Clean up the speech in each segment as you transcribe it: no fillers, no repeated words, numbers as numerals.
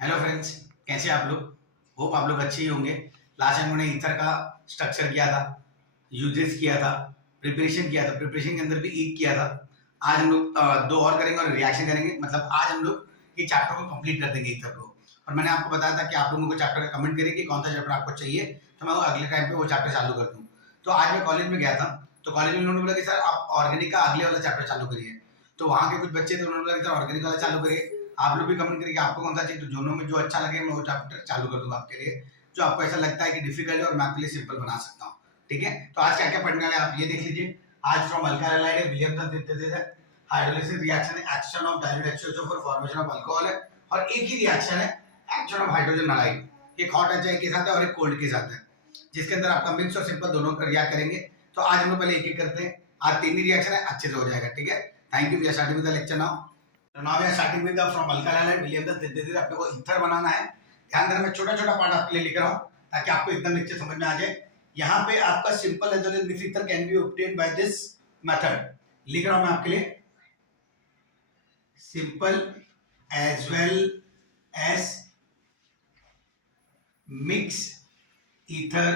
Hello friends, कैसे आप लोग। होप आप लोग अच्छे ही होंगे। लास्ट टाइम हमने ईथर का स्ट्रक्चर किया था, यूजेस किया था, प्रिपरेशन किया था, प्रिपरेशन के अंदर भी ईक किया था। आज हम लोग दो और करेंगे और रिएक्शन करेंगे। मतलब आज हम लोग ये चैप्टर को कंप्लीट कर देंगे ईथर को। और मैंने आपको बताया था कि आप लोगों को चैप्टर का कमेंट करें कि कौन सा चैप्टर आपको चाहिए, तो मैं वो अगले टाइम पे वो चैप्टर चालू कर दूँ। तो आज मैं कॉलेज में गया था, तो कॉलेज में उन्होंने बोला कि सर आप ऑर्गेनिक का अगले वाला चैप्टर चालू करिए। तो वहाँ के कुछ बच्चे थे, उन्होंने बोला कि सर ऑर्गेनिक वाला चालू करिए। आप लोग भी कमेंट करिए कि आपको कौन सा चाहिए, तो दोनों में जो अच्छा लगे मैं वो चैप्टर चालू कर दूंगा आपके लिए, जो आपको ऐसा लगता है कि डिफिकल्ट है और मैं आपके लिए सिंपल बना सकता हूँ। ठीक है, तो आज क्या क्या पढ़ने वाले हैं आप ये देख लीजिए। आज फ्रॉम अल्काइल है, विलियमसन सिंथेसिस है, हाइड्रोलिसिस रिएक्शन है, action of dilute H2SO for formation of alcohol है, और एक ही रिएक्शन है, एक्शन ऑफ हाइड्रोजन अलाइड। एक हॉट HI के साथ है और एक कोल्ड के साथ है, जिसके अंदर आपका मिक्स और सिंपल दोनों का रिएक्ट करेंगे। तो आज हम लोग पहले एक एक करते हैं। आज तीन ही रिएक्शन है, अच्छे से हो जाएगा। ठीक है, thank you. We are starting with the lecture now. तो now we are starting with the from alkyl hydride Williamson synthesis. अपने को ईथर बनाना है। ध्यान देना, मैं छोटा छोटा पार्ट आपके लिए लिख रहा हूं ताकि आपको एकदम नीचे समझ में आ जाए। यहाँ पे आपका simple as well as mix ether can be obtained by this method. लिख रहा हूं मैं आपके लिए, simple as well as mix ether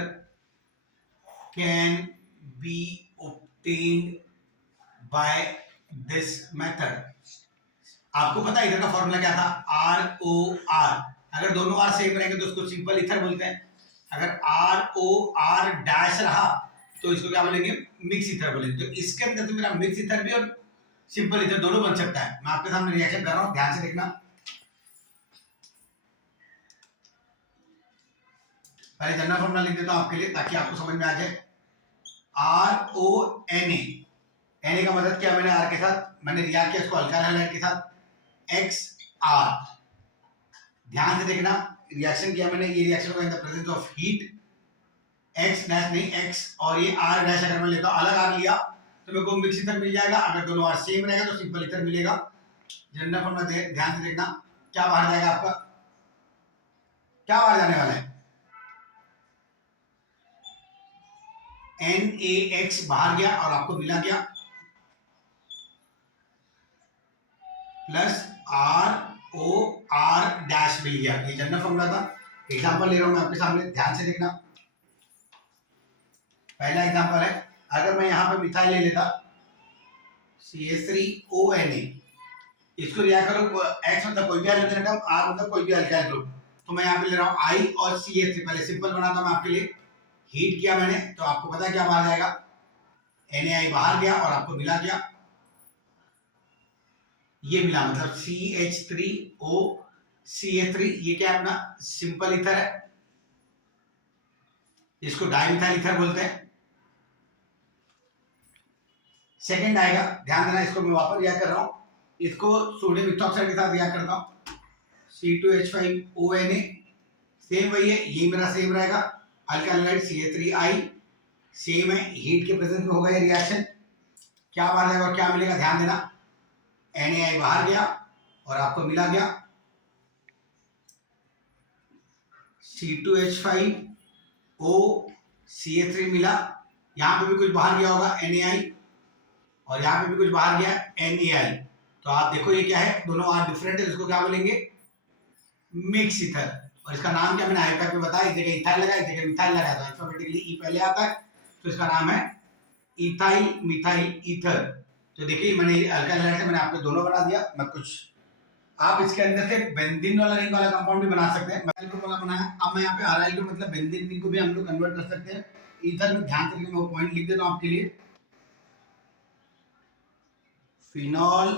can be obtained by this method। आपको पता है इधर का फॉर्मूला क्या था, ROR। अगर दोनों आर सेम रहेंगे तो उसको सिंपल ईथर बोलते हैं। अगर ROR डैश रहा तो इसको क्या बोलेंगे, मिक्स ईथर बोलेंगे। तो इसके अंदर तो मेरा मिक्स ईथर भी और सिंपल ईथर दोनों बन सकता है। मैं आपके सामने रिएक्शन कर रहा हूं, ध्यान से देखना। पहले जनरल फॉर्मूला लिख देता हूं आपके लिए ताकि आपको समझ में आ जाए। RONA, एन का मतलब क्या, मैंने आर के साथ मैंने रिएक्ट किया इसको अल्काइल हाइड्राइड के साथ, XR। ध्यान से देखना, रिएक्शन किया मैंने, ये रिएक्शन को in the presence of heat, X dash नहीं X, और ये R डैश अगर मैं लेता हूं अलग R लिया तो मेरे को मिक्स ईथर मिल जाएगा। अगर दोनों R सेम रहेगा तो सिंपल ईथर मिलेगा। जनरल फॉर्मूला ध्यान से देखना, क्या बाहर जाएगा आपका, क्या बाहर जाने वाला है, NaX बाहर गया और आपको मिला क्या प्लस ROR डैश मिल गया। ये जनरल फॉर्मूला था। एग्जांपल ले रहा हूं मैं आपके सामने, ध्यान से देखना। पहला एग्जांपल है, अगर मैं यहां पे मिथाइल ले लेता CH3ONA, इसको रिएक्ट करो, X मतलब कोई भी हाइड्रोजन एटम, R मतलब कोई भी अल्काइल ग्रुप, तो मैं यहां पे ले रहा हूं I और CH3। पहले सिंपल बनाता हूं मैं आपके लिए, हीट किया मैंने तो आपको पता है क्या बाहर जाएगा, NaI बाहर गया और आपको मिला क्या, ये मिला, मतलब CH3OCH3। ये क्या है अपना सिंपल ईथर है, इसको डाइमिथाइल ईथर बोलते हैं। सेकंड आएगा, ध्यान देना, इसको मैं वापस रिएक्ट कर रहा हूं, इसको सोडियम इथॉक्साइड के साथ रिएक्ट करता हूं, C2H5ONA, सेम वही है, ये मेरा सेम रहेगा। अल्काइल हाइड्राइड CH3I सेम है, हीट के प्रेजेंस में होगा ये रिएक्शन। क्या बाहर जाएगा और क्या मिलेगा, ध्यान देना, NaI बाहर गया और आपको मिला गया C2H5OCH3 मिला। यहां पे भी कुछ बाहर गया होगा NaI, और यहाँ पे भी कुछ बाहर गया NaI। तो आप देखो ये क्या है, दोनों आर डिफरेंट है, इसको क्या बोलेंगे, मिक्स ईथर। और इसका नाम क्या मैंने आईपैक में बताया, इस जगह इथाइल लगा, इस जगह मिथाइल लगा, तो अल्फाबेटिकली ई पहले आता है, तो इसका नाम है इथाइल मिथाइल ईथर। तो देखिए मैंने अल्काइल हाइड्राइड से मैंने आपको दोनों बना दिया। मैं कुछ आप इसके अंदर से बेंजीन वाला रिंग वाला कंपाउंड भी बना सकते हैं, मेटाइल ग्रुप वाला बनाया। अब मैं यहाँ पे आराइल ग्रुप मतलब बेंजीन रिंग को भी हम लोग कन्वर्ट कर सकते हैं ईथर में। ध्यान से मैं वो पॉइंट लिख देता हूँ आपके लिए, phenol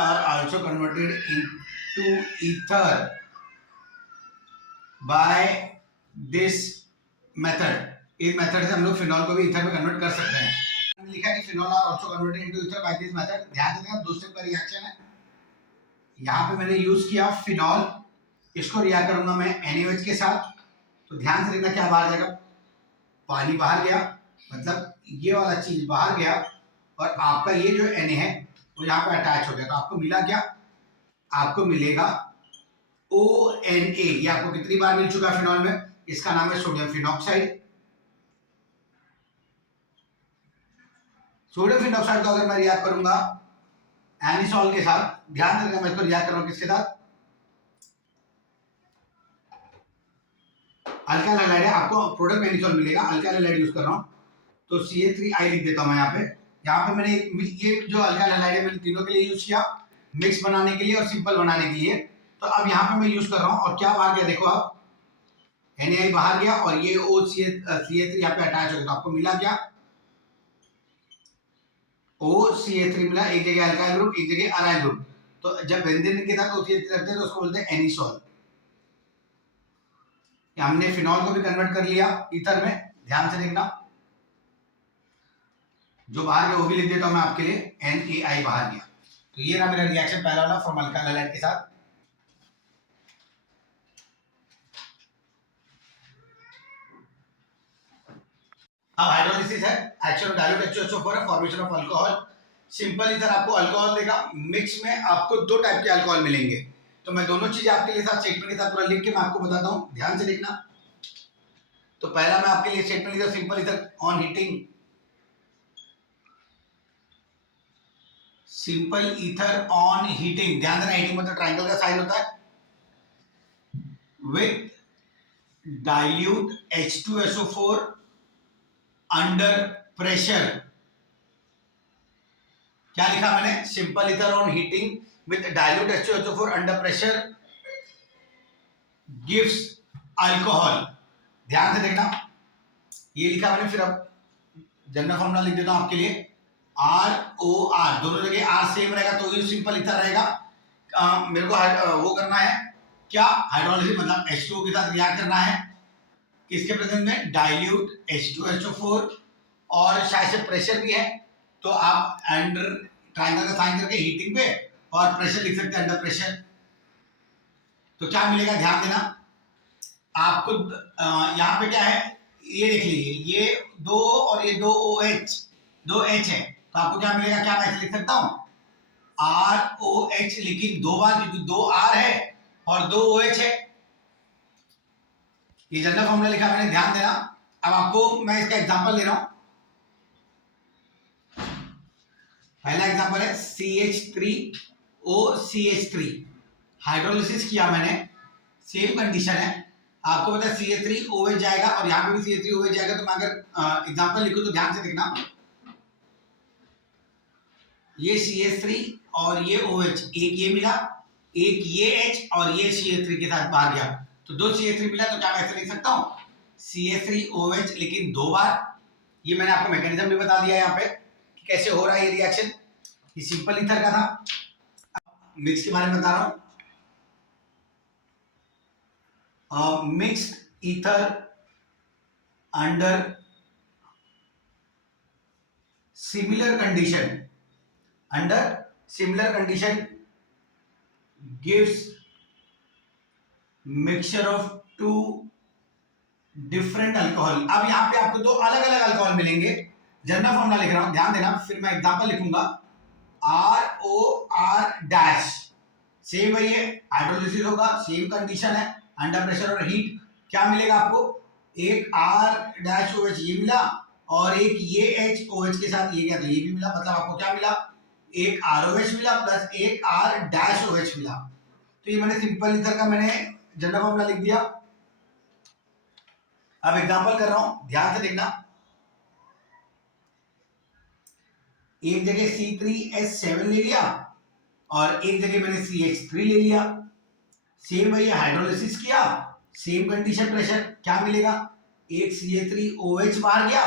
are also converted into ether by this method। इस मेथड से हम लोग फिनॉल को भी ईथर में कन्वर्ट कर सकते हैं। मैंने लिखा कि phenol are also converted into ether by this method. ध्यान से देखना, दो स्टेप का रिएक्शन है। यहाँ पे मैंने यूज किया फिनॉल, इसको रिएक्ट करूंगा मैं NaOH के साथ। तो ध्यान से देखना क्या बाहर जाएगा, पानी बाहर गया, मतलब ये वाला चीज बाहर गया, और आपका ये जो Na है वो यहाँ पे अटैच हो गया। तो आपको मिला क्या, आपको मिलेगा ONA। ये आपको कितनी बार मिल चुका है फिनॉल में, इसका नाम है सोडियम फिनॉक्साइड। सोडियम फिनॉक्साइड को अगर मैं रिएक्ट करूंगा एनिसॉल के साथ, ध्यान रखना मैं इसको रिएक्ट कर रहा हूं किसके साथ, अल्काइल हैलाइड है, आपको प्रोडक्ट में एनिसॉल मिलेगा, अल्काइल हैलाइड यूज कर रहा हूं, तो CH3I लिख देता हूं मैं यहाँ पे मैंने ये जो अल्काइल हैलाइड है मैंने तीनों के लिए यूज किया, मिक्स बनाने के लिए और सिंपल बनाने के लिए। तो अब यहाँ पे मैं यूज कर रहा हूँ और क्या बाहर गया देखो आप, NaI बाहर गया और ये CH3 यहाँ पे अटैच हो गया, तो आपको मिला क्या, OCH3 मिला, एक जगह अल्काइल ग्रुप एक जगह अराइल ग्रुप। तो जब बेंजीन के साथ OCH3 रखते हैं तो उसको बोलते हैं एनिसॉल। हमने फिनॉल को भी कन्वर्ट कर लिया ईथर में, ध्यान से देखना, जो बाहर गया वो भी लिख देता हूं मैं आपके लिए, NaI बाहर गया। तो ये रहा मेरा रिएक्शन पहला वाला फ्रॉम अल्काइल हैलाइड के साथ। अब हाइड्रोलिसिस है, एक्शन ऑफ डाइल्यूट H2SO4 है, फॉर्मेशन ऑफ अल्कोहल। सिंपल इधर आपको अल्कोहल देगा, मिक्स में आपको दो टाइप के अल्कोहल मिलेंगे। तो मैं दोनों चीजें आपके लिए साथ स्टेटमेंट के साथ पूरा लिख के मैं आपको बताता हूं, ध्यान से देखना। तो पहला मैं आपके लिए स्टेटमेंट इधर सिंपल इधर on heating, simple ether on heating, ध्यान देना हीटिंग मतलब ट्रायंगल का साइन होता है, with dilute H2SO4 under pressure. क्या लिखा मैंने, simple ether on heating with dilute H2SO4 under pressure gives alcohol. ध्यान से देखना, ये लिखा मैंने। फिर अब जनरल फॉर्मूला लिख देता हूं आपके लिए, ROR, दोनों जगह R सेम रहेगा तो ये सिंपल ईथर रहेगा। मेरे को वो करना है क्या, हाइड्रोलिसिस मतलब H2O के साथ रिएक्ट करना है, किसके प्रेजेंस में, डाइल्यूट H2SO4, और शायद से प्रेशर भी है, तो आप अंडर ट्रायंगल का साइन करके हीटिंग पे और प्रेशर लिख सकते हैं अंडर प्रेशर। तो क्या मिलेगा, ध्यान देना आपको, यहाँ पे क्या है ये देख लीजिए, ये दो और ये दो H है, तो आपको क्या मिलेगा, क्या मैं ऐसे लिख सकता हूँ ROH, लेकिन दो बार क्योंकि दो R है और दो OH है। ये जनरल फॉर्मूला लिखा मैंने, ध्यान देना। अब आपको मैं इसका एग्जांपल ले रहा हूं, पहला एग्जांपल है CH3OCH3, हाइड्रोलिसिस किया मैंने, सेम कंडीशन है, आपको पता है CH3OH जाएगा और यहाँ पे भी CH3OH जाएगा। तो मैं अगर एग्जांपल लिखूं तो ध्यान से देखना, ये CH3 और ये OH, एक ये मिला, एक ये H और ये CH3 के साथ बाहर गया, तो दो CH3 मिला, तो क्या मैं ऐसे लिख सकता हूँ CH3OH, लेकिन दो बार। ये मैंने आपको मैकेनिज्म भी बता दिया यहाँ पे कि कैसे हो रहा है ये रिएक्शन, ये सिंपल ईथर का था। मिक्स के बारे में बता रहा हूँ, mixed ether under similar condition gives mixture of two different alcohol। अब यहाँ पे आपको दो अलग अलग अल्कोहल मिलेंगे, जनरल फॉर्मूला लिख रहा हूं, ध्यान देना, फिर मैं एग्जांपल लिखूंगा ROR डैश, सेम वही है, हाइड्रोलिसिस होगा, सेम कंडीशन है, अंडर प्रेशर और हीट। क्या मिलेगा आपको, एक R डैश OH ये मिला और एक ये H OH के साथ ये गया तो ये भी मिला, मतलब आपको क्या मिला, एक ROH मिला प्लस एक R डैश OH मिला। तो ये मैंने सिंपल ईथर का मैंने जनरल फॉर्मूला लिख दिया। अब एग्जांपल कर रहा हूं, ध्यान से देखना, एक जगह C3H7 ले लिया और एक जगह मैंने CH3 ले लिया, सेम वही हाइड्रोलिसिस किया, सेम कंडीशन प्रेशर, क्या मिलेगा, एक CH3OH बाहर गया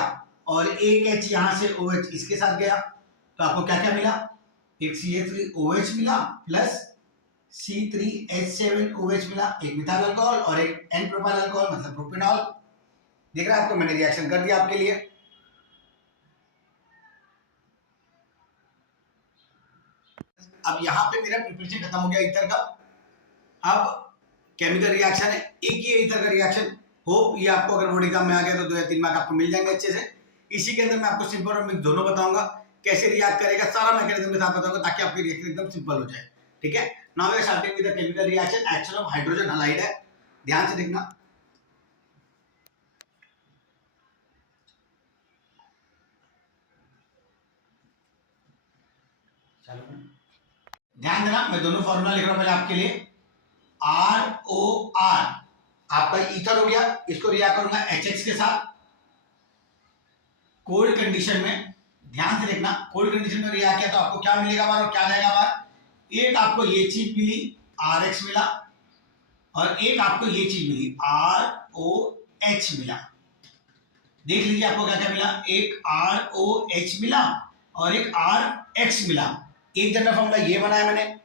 और एक H यहां से OH इसके साथ गया, तो आपको क्या क्या मिला, एक CH3OH मिला प्लस C3H7OH मिला, एक मिथाइल अल्कोहल और एक N प्रोपाइल अल्कोहल मतलब प्रोपेनॉल। देख रहा है, आपको मैंने रिएक्शन कर दिया आपके लिए। अब यहाँ पे मेरा प्रिपरेशन खत्म हो गया ईथर का। अब केमिकल रिएक्शन है, एक ही ईथर का रिएक्शन। होप ये आपको अगर बोर्ड एग्जाम में आ गया तो 2 या 3 मार्क आपको मिल जाएंगे अच्छे से। इसी के अंदर मैं आपको सिंपल और मिक्स दोनों बताऊंगा, कैसे रिएक्ट करेगा, सारा मैकेनिज्म के साथ बताऊंगा ताकि आपकी रिएक्शन एकदम सिंपल हो जाए। ठीक है, now we are starting with the chemical reaction, action of hydrogen halide है, ध्यान से देखना। चलो ध्यान देना, मैं दोनों फॉर्मूला लिख रहा हूं पहले आपके लिए। ROR आपका ईथर हो गया, इसको रिएक्ट करूंगा HX के साथ कोल्ड कंडीशन में। ध्यान से देखना, कोल्ड कंडीशन में रिएक्ट किया तो आपको क्या मिलेगा बाहर और क्या जाएगा बाहर। एक आपको ये चीज मिली RX मिला, और एक आपको ये चीज मिली ROH मिला। देख लीजिए आपको क्या क्या मिला, एक ROH मिला और एक RX मिला। एक जनरल फॉर्मूला ये बनाया मैंने,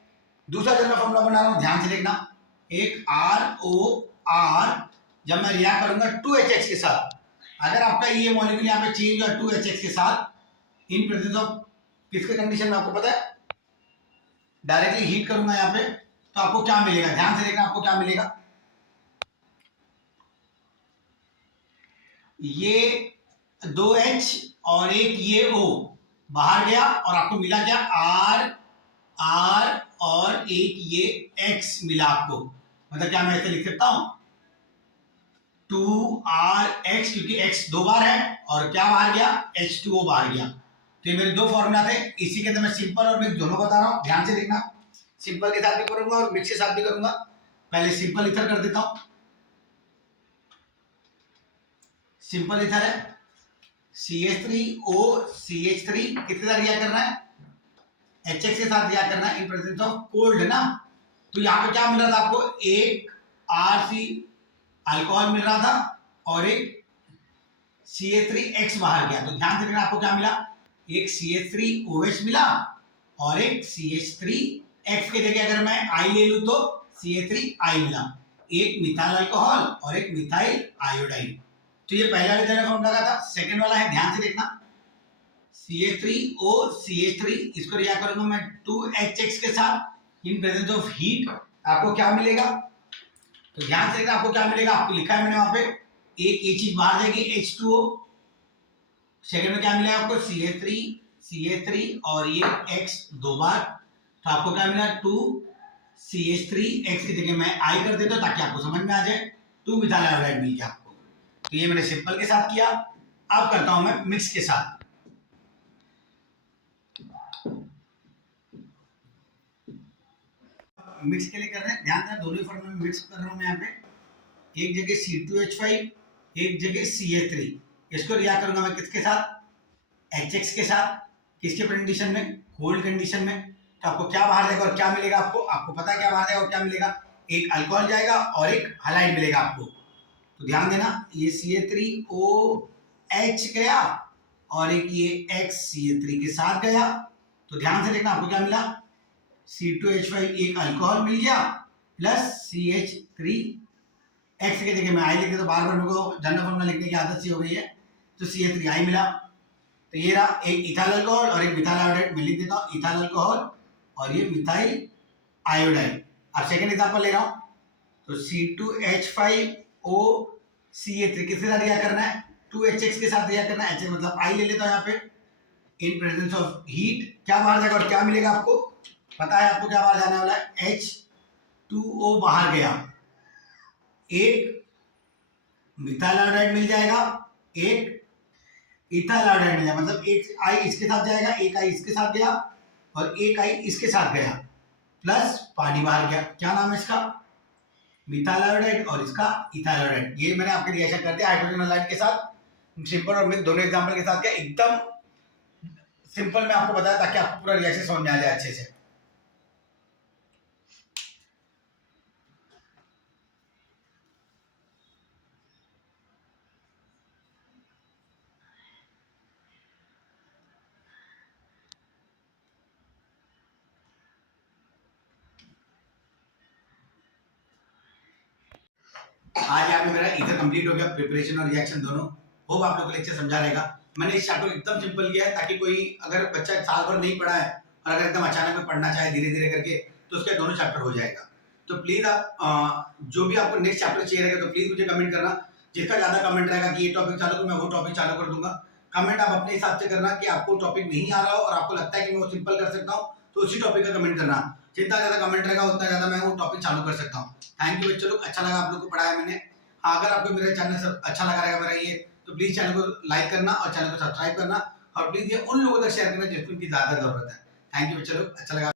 दूसरा जनरल फॉर्मूला बना रहा हूं, ध्यान से देखना। एक ROR जब मैं रिएक्ट करूंगा 2HX के साथ, अगर आपका ये मॉलिक्यूल यहाँ पे चेंज हुआ 2HX के साथ इन प्रेजेंस ऑफ किसके कंडीशन में आपको पता है, डायरेक्टली हीट करूंगा यहाँ पे, तो आपको क्या मिलेगा, ध्यान से देखना आपको क्या मिलेगा। ये 2H और एक ये O बाहर गया और आपको मिला क्या R और एक ये X मिला आपको। मतलब क्या मैं ऐसे लिख सकता हूं 2RX, क्योंकि X दो बार है और क्या बाहर गया H2O बाहर गया। तो ये मेरे दो फॉर्मूला थे, इसी के अंदर मैं सिंपल और मिक्स दोनों बता रहा हूं, ध्यान से देखना। सिंपल के साथ भी करूंगा और मिक्स के साथ भी करूंगा। पहले सिंपल इथर कर देता हूं। सिंपल इथर है CH3O CH3 किसके साथ रिएक्ट करना है, HX के साथ रिएक्ट करना है इन प्रेजेंस ऑफ कोल्ड है ना। तो यहाँ पे क्या मिल रहा था आपको, एक RC अल्कोहल मिल रहा था और एक CH3X बाहर गया। तो ध्यान से देखना आपको क्या मिला, एक CH3OH मिला और एक CH3X के जगह अगर मैं I ले लूं तो CH3I मिला। एक मिथाइल अल्कोहल और एक मिथाइल आयोडाइन। तो ये पहला वाले जनरल फॉर्मूला का था। सेकंड वाला है, ध्यान से देखना, CH3O CH3 इसको रिएक्ट करूंगा मैं 2HX के साथ इन प्रेजेंस ऑफ हीट, आपको क्या मिलेगा। तो ध्यान से देखना आपको क्या मिलेगा, आपको लिखा है मैंने वहां पे, एक ये चीज बाहर जाएगी H2O, सेकंड में क्या मिलेगा आपको CH3 और ये X दो बार, तो आपको क्या मिला 2CH3X की जगह मैं I कर देता हूं ताकि आपको समझ में आ जाए, 2 मिथाइल आयोडाइड मिल गया आपको। तो ये मैंने सिंपल के साथ किया। अब करता हूं मैं मिक्स के साथ। मिक्स के लिए कर रहे हैं, ध्यान देना दोनों फॉर्मूला में मिक्स कर रहा हूं मैं यहाँ पे। एक जगह C2H5 एक जगह CH3, इसको रिएक्ट करूंगा मैं किसके साथ, HX के साथ। किसके कंडीशन में, कोल्ड कंडीशन में। तो आपको क्या बाहर जाएगा और क्या मिलेगा आपको, आपको पता है क्या बाहर जाएगा और क्या मिलेगा, एक अल्कोहल जाएगा और एक हैलाइड मिलेगा आपको। तो ध्यान देना, ये CH3OH गया और एक ये X CH3 के साथ गया। तो ध्यान से देखना आपको क्या मिला, C2H5 एक अल्कोहल मिल गया प्लस CH3X के जगह मैं I लिख, तो बार बार मेरे को जनरल फॉर्मूला लिखने की आदत सी हो गई है। तो CH3I मिला। तो ये रहा एक इथाइल अल्कोहल और एक मिथाइल आयोडाइड। मैं लिख देता हूँ इथाइल अल्कोहल और ये मिथाइल आयोडाइड। अब सेकंड एग्जांपल ले रहा हूँ, तो C2H5O CH3 किसके साथ रिएक्ट करना है, 2HX के साथ रिएक्ट करना है। HX मतलब I ले लेता हूँ यहाँ पे। इन प्रेजेंस ऑफ हीट क्या बाहर जाएगा और क्या मिलेगा आपको पता है, आपको क्या बाहर जाने वाला है, H2O बाहर गया, एक मिथाइल आयोडाइड मिल जाएगा, एक इथाइल आयोडाइड मिल जाएगा। मतलब एक I इसके साथ जाएगा, एक I इसके साथ गया और एक I इसके साथ गया, प्लस पानी बाहर गया। क्या नाम है इसका, मिथाइल आयोडाइड और इसका इथाइल आयोडाइड। ये मैंने आपके रिएक्शन कर दिया हाइड्रोजन हैलाइड के साथ। सिंपल और मिक्स दोनों एग्जांपल के साथ क्या, एकदम सिंपल में आपको बताया ताकि आपको पूरा रिएक्शन समझ में आ जाए अच्छे से। आज यहाँ पे मेरा इधर कंप्लीट हो गया, प्रिपरेशन और रिएक्शन दोनों। होप आप लोगों को लेक्चर समझा रहेगा। मैंने इस चैप्टर एकदम सिंपल किया है ताकि कोई अगर बच्चा साल भर नहीं पढ़ा है और अगर एकदम अचानक में पढ़ना चाहे धीरे धीरे करके, तो उसके दोनों चैप्टर हो जाएगा। तो प्लीज आप जो भी आपको नेक्स्ट चैप्टर चाहिए रहेगा तो प्लीज मुझे कमेंट करना। जिसका ज्यादा कमेंट रहेगा कि ये टॉपिक चालू करो, मैं वो टॉपिक चालू कर दूंगा। कमेंट आप अपने हिसाब से करना कि आपको टॉपिक नहीं आ रहा हो और आपको लगता है कि मैं वो सिंपल कर सकता हूँ, तो उसी टॉपिक का कमेंट करना। जितना ज्यादा कमेंट रहेगा उतना ज्यादा मैं वो टॉपिक चालू कर सकता हूँ। थैंक यू बच्चों लोग, अच्छा लगा आप लोग को पढ़ाया मैंने। अगर आपको मेरा चैनल अच्छा लगा रहेगा मेरा ये, तो प्लीज चैनल को लाइक करना और चैनल को सब्सक्राइब करना और प्लीज ये उन लोगों तक शेयर करना जिसको इनकी ज्यादा जरूरत है। थैंक यू बच्चे लोग, अच्छा लगा।